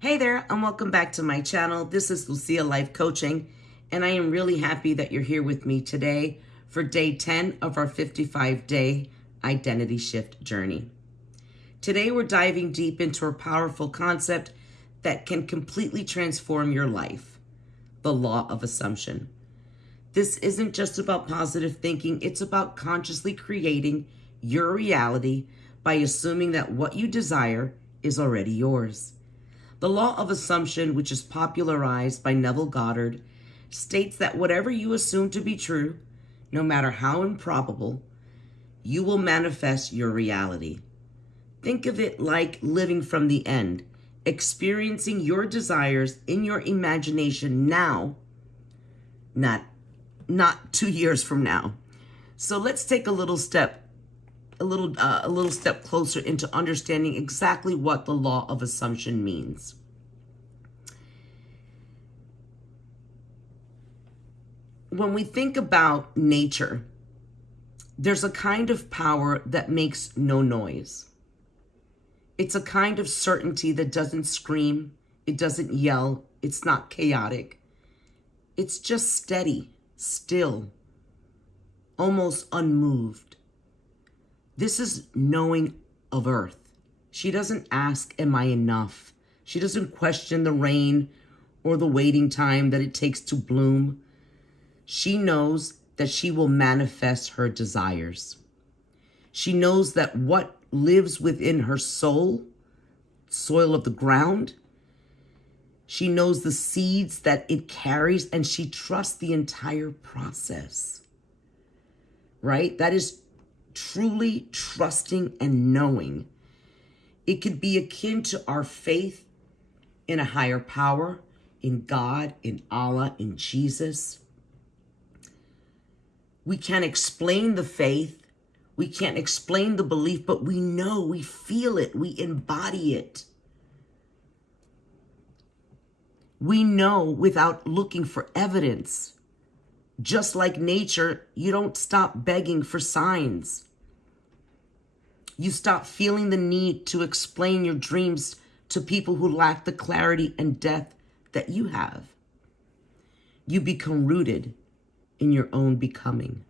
Hey there, and welcome back to my channel. This is Lucia Life Coaching, and I am really happy that you're here with me today for day 10 of our 55-day identity shift journey. Today, we're diving deep into a powerful concept that can completely transform your life, the law of assumption. This isn't just about positive thinking, it's about consciously creating your reality by assuming that what you desire is already yours. The law of assumption, which is popularized by Neville Goddard, states that whatever you assume to be true, no matter how improbable, you will manifest your reality. Think of it like living from the end, experiencing your desires in your imagination now, not 2 years from now. So let's take a little step closer into understanding exactly what the law of assumption means. When we think about nature, there's a kind of power that makes no noise. It's a kind of certainty that doesn't scream, it doesn't yell, it's not chaotic. It's just steady, still, almost unmoved. This is knowing of Earth. She doesn't ask, am I enough? She doesn't question the rain or the waiting time that it takes to bloom. She knows that she will manifest her desires. She knows that what lives within her soul, soil of the ground, she knows the seeds that it carries, and she trusts the entire process. Right? That is truly trusting and knowing. It could be akin to our faith in a higher power, in God, in Allah, in Jesus. We can't explain the faith. We can't explain the belief, but we know, we feel it, we embody it. We know without looking for evidence. Just like nature, you don't stop begging for signs. You stop feeling the need to explain your dreams to people who lack the clarity and depth that you have. You become rooted in your own becoming.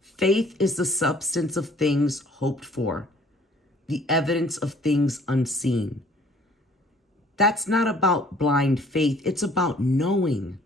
Faith is the substance of things hoped for, the evidence of things unseen. That's not about blind faith, it's about knowing.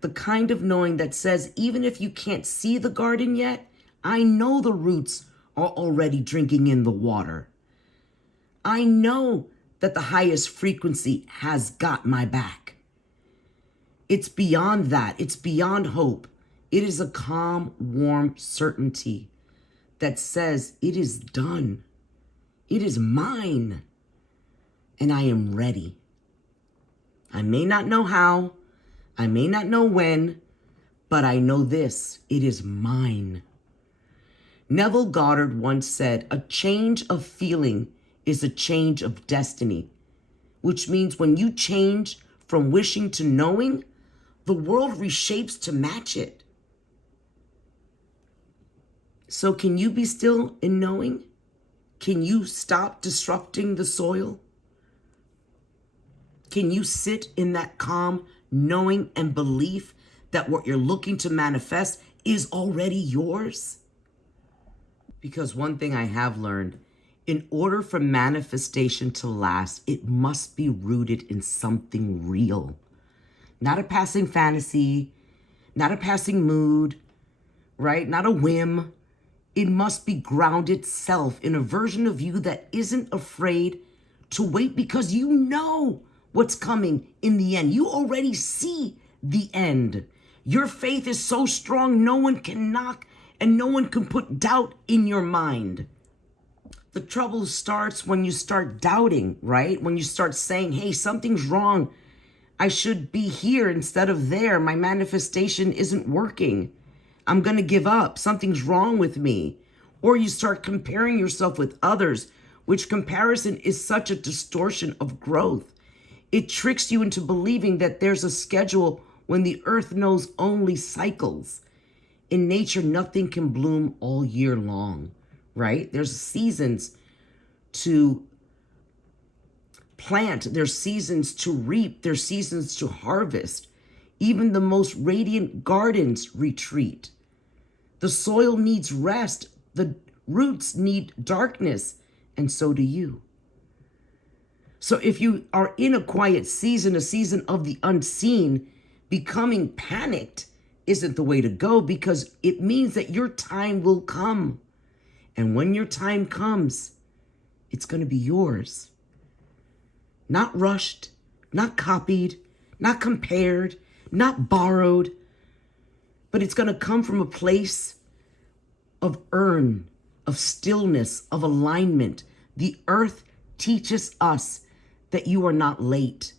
The kind of knowing that says, even if you can't see the garden yet, I know the roots are already drinking in the water. I know that the highest frequency has got my back. It's beyond that. It's beyond hope. It is a calm, warm certainty that says it is done. It is mine, and I am ready. I may not know how, I may not know when, but I know this, it is mine. Neville Goddard once said, a change of feeling is a change of destiny, which means when you change from wishing to knowing, the world reshapes to match it. So can you be still in knowing? Can you stop disrupting the soil? Can you sit in that calm knowing and belief that what you're looking to manifest is already yours? Because one thing I have learned, in order for manifestation to last, it must be rooted in something real. Not a passing fantasy, not a passing mood, right? Not a whim. It must be grounded self in a version of you that isn't afraid to wait because you know what's coming in the end. You already see the end. Your faith is so strong, no one can knock and no one can put doubt in your mind. The trouble starts when you start doubting, right? When you start saying, hey, something's wrong. I should be here instead of there. My manifestation isn't working. I'm going to give up. Something's wrong with me. Or you start comparing yourself with others, which comparison is such a distortion of growth. It tricks you into believing that there's a schedule when the earth knows only cycles. In nature, nothing can bloom all year long, right? There's seasons to plant, there's seasons to reap, there's seasons to harvest. Even the most radiant gardens retreat. The soil needs rest, the roots need darkness, and so do you. So if you are in a quiet season, a season of the unseen, becoming panicked isn't the way to go, because it means that your time will come. And when your time comes, it's going to be yours. Not rushed, not copied, not compared, not borrowed, but it's going to come from a place of of stillness, of alignment. The earth teaches us that you are not late.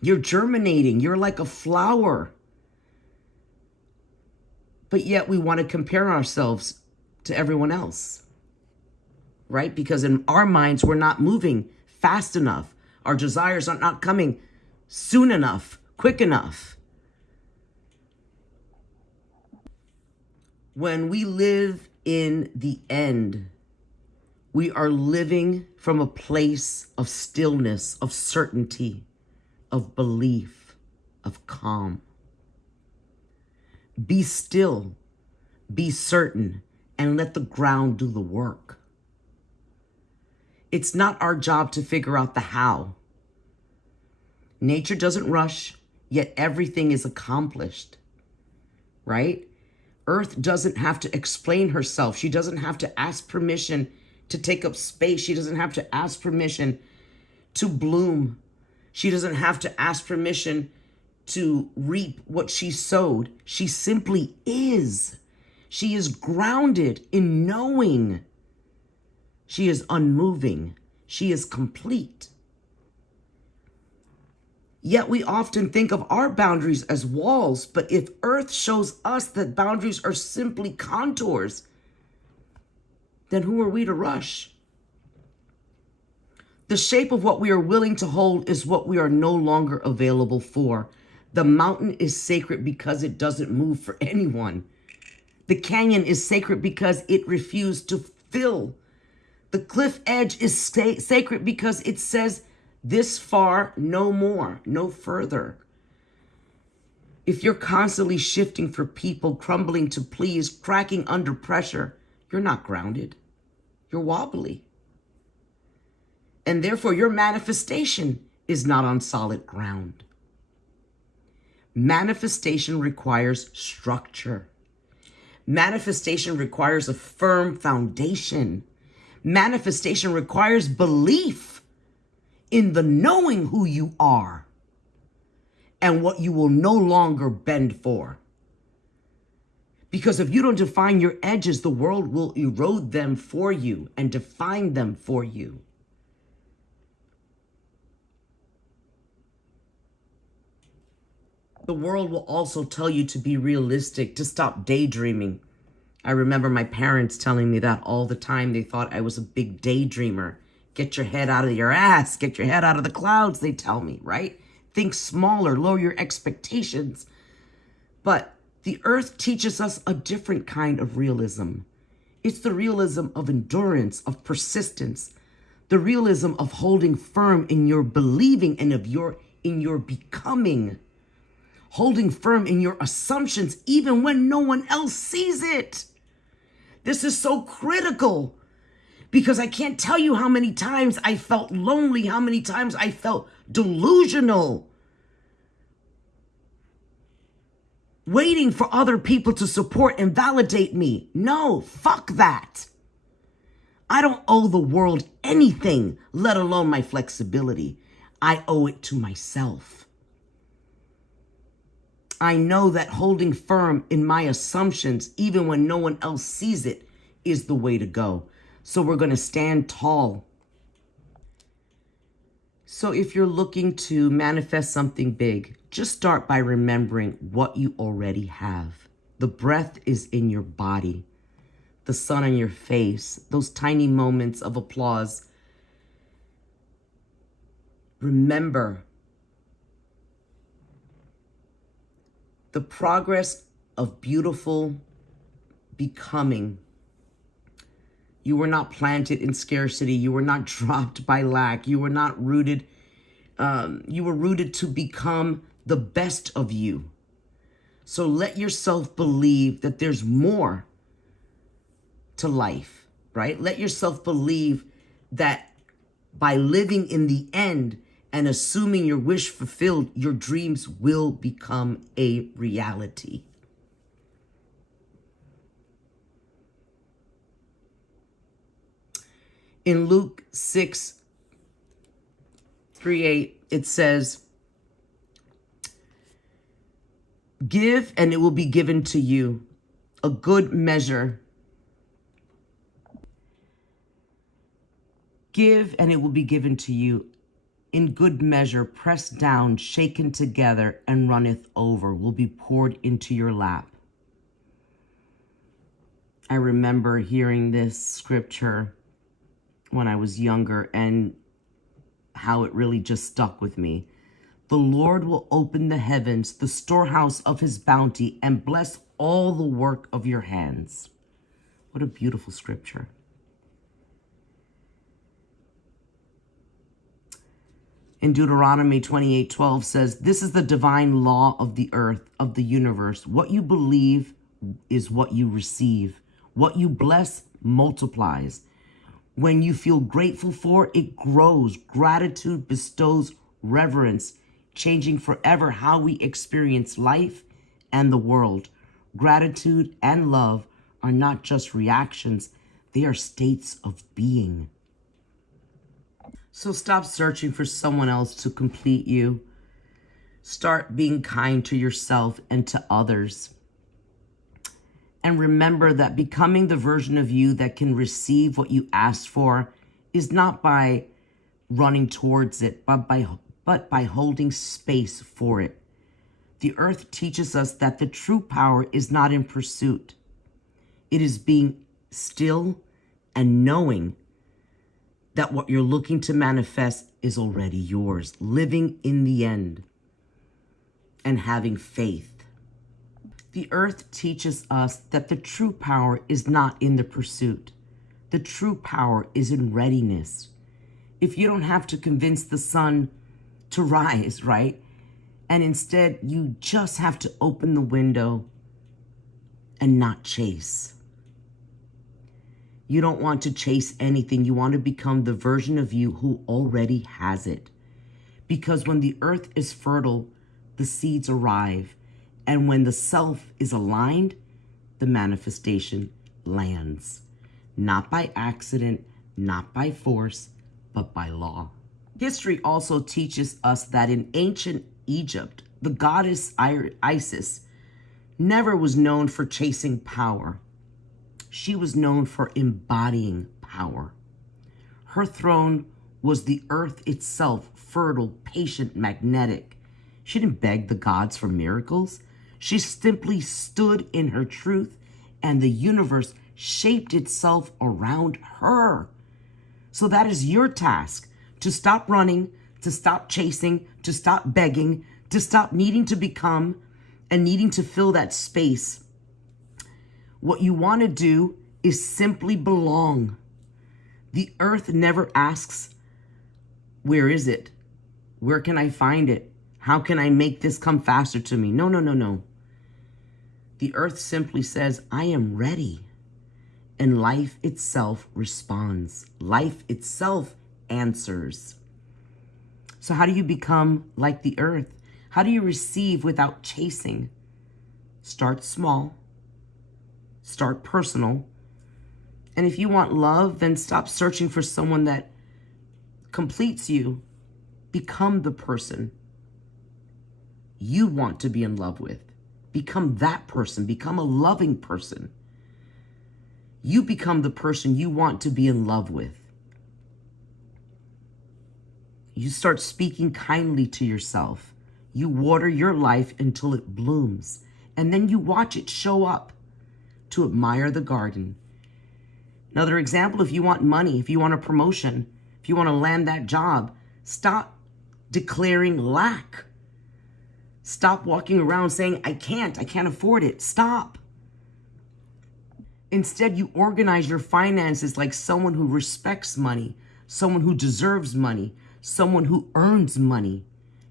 You're germinating. You're like a flower. But yet we want to compare ourselves to everyone else, right? Because in our minds, we're not moving fast enough. Our desires are not coming soon enough, quick enough. When we live in the end, we are living from a place of stillness, of certainty, of belief, of calm. Be still, be certain, and let the ground do the work. It's not our job to figure out the how. Nature doesn't rush, yet everything is accomplished, right? Earth doesn't have to explain herself. She doesn't have to ask permission to take up space. She doesn't have to ask permission to bloom. She doesn't have to ask permission to reap what she sowed. She simply is. She is grounded in knowing. She is unmoving. She is complete. Yet we often think of our boundaries as walls, but if Earth shows us that boundaries are simply contours, then who are we to rush? The shape of what we are willing to hold is what we are no longer available for. The mountain is sacred because it doesn't move for anyone. The canyon is sacred because it refused to fill. The cliff edge is sacred because it says, this far, no more, no further. If you're constantly shifting for people, crumbling to please, cracking under pressure, you're not grounded. You're wobbly. And therefore, your manifestation is not on solid ground. Manifestation requires structure. Manifestation requires a firm foundation. Manifestation requires belief in the knowing who you are and what you will no longer bend for. Because if you don't define your edges, the world will erode them for you and define them for you. The world will also tell you to be realistic, to stop daydreaming. I remember my parents telling me that all the time. They thought I was a big daydreamer. Get your head out of your ass. Get your head out of the clouds, they tell me, right? Think smaller, lower your expectations. But the earth teaches us a different kind of realism. It's the realism of endurance, of persistence, the realism of holding firm in your believing and in your becoming, holding firm in your assumptions even when no one else sees it. This is so critical. Because I can't tell you how many times I felt lonely, how many times I felt delusional, waiting for other people to support and validate me. No, fuck that. I don't owe the world anything, let alone my flexibility. I owe it to myself. I know that holding firm in my assumptions, even when no one else sees it, is the way to go. So we're going to stand tall. So if you're looking to manifest something big, just start by remembering what you already have. The breath is in your body, the sun on your face, those tiny moments of applause. Remember, the progress of beautiful becoming You were not planted in scarcity. You were not dropped by lack. You were not rooted. You were rooted to become the best of you. So let yourself believe that there's more to life, right? Let yourself believe that by living in the end and assuming your wish fulfilled, your dreams will become a reality. In Luke 6:38, it says, "Give and it will be given to you, a good measure. Give and it will be given to you, in good measure, pressed down, shaken together, and runneth over, will be poured into your lap." I remember hearing this scripture when I was younger and how it really just stuck with me. The Lord will open the heavens, the storehouse of his bounty, and bless all the work of your hands. What a beautiful scripture. In Deuteronomy 28:12 says, "This is the divine law of the earth, of the universe. What you believe is what you receive. What you bless multiplies. When you feel grateful for, it grows. Gratitude bestows reverence, changing forever how we experience life and the world. Gratitude and love are not just reactions, they are states of being." So stop searching for someone else to complete you. Start being kind to yourself and to others. And remember that becoming the version of you that can receive what you asked for is not by running towards it, but by holding space for it. The earth teaches us that the true power is not in pursuit. It is being still and knowing that what you're looking to manifest is already yours, living in the end and having faith. The earth teaches us that the true power is not in the pursuit. The true power is in readiness. If you don't have to convince the sun to rise, right? And instead, you just have to open the window and not chase. You don't want to chase anything. You want to become the version of you who already has it. Because when the earth is fertile, the seeds arrive. And when the self is aligned, the manifestation lands. Not by accident, not by force, but by law. History also teaches us that in ancient Egypt, the goddess Isis never was known for chasing power. She was known for embodying power. Her throne was the earth itself, fertile, patient, magnetic. She didn't beg the gods for miracles. She simply stood in her truth, and the universe shaped itself around her. So that is your task, to stop running, to stop chasing, to stop begging, to stop needing to become and needing to fill that space. What you want to do is simply belong. The earth never asks, where is it? Where can I find it? How can I make this come faster to me? No, no, no, no. The earth simply says, I am ready. And life itself responds. Life itself answers. So how do you become like the earth? How do you receive without chasing? Start small. Start personal. And if you want love, then stop searching for someone that completes you. Become the person you want to be in love with. Become that person. Become a loving person. You become the person you want to be in love with. You start speaking kindly to yourself. You water your life until it blooms. And then you watch it show up to admire the garden. Another example, if you want money, if you want a promotion, if you want to land that job, stop declaring lack. Stop walking around saying, I can't afford it. Stop. Instead, you organize your finances like someone who respects money, someone who deserves money, someone who earns money.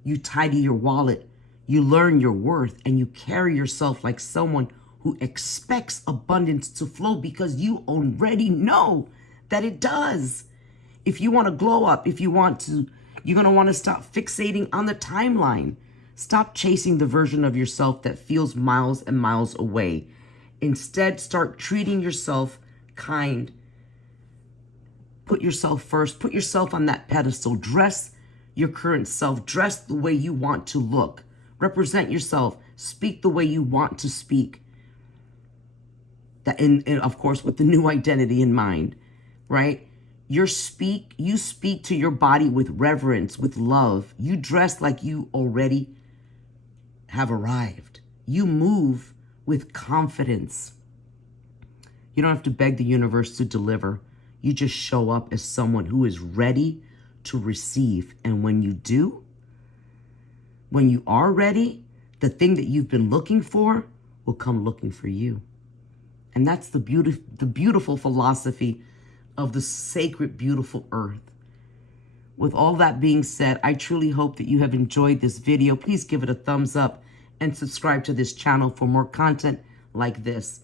You tidy your wallet, you learn your worth, and you carry yourself like someone who expects abundance to flow because you already know that it does. If you want to glow up, you're going to want to stop fixating on the timeline. Stop chasing the version of yourself that feels miles and miles away. Instead, start treating yourself kind. Put yourself first. Put yourself on that pedestal. Dress your current self. Dress the way you want to look. Represent yourself. Speak the way you want to speak. And of course, with the new identity in mind, right? You speak to your body with reverence, with love. You dress like you already have arrived. You move with confidence. You don't have to beg the universe to deliver. You just show up as someone who is ready to receive. And when you do, when you are ready, the thing that you've been looking for will come looking for you. And that's the beautiful philosophy of the sacred, beautiful earth. With all that being said, I truly hope that you have enjoyed this video. Please give it a thumbs up and subscribe to this channel for more content like this.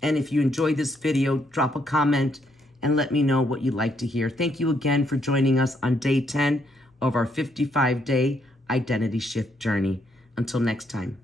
And if you enjoyed this video, drop a comment and let me know what you'd like to hear. Thank you again for joining us on day 10 of our 55-day identity shift journey. Until next time.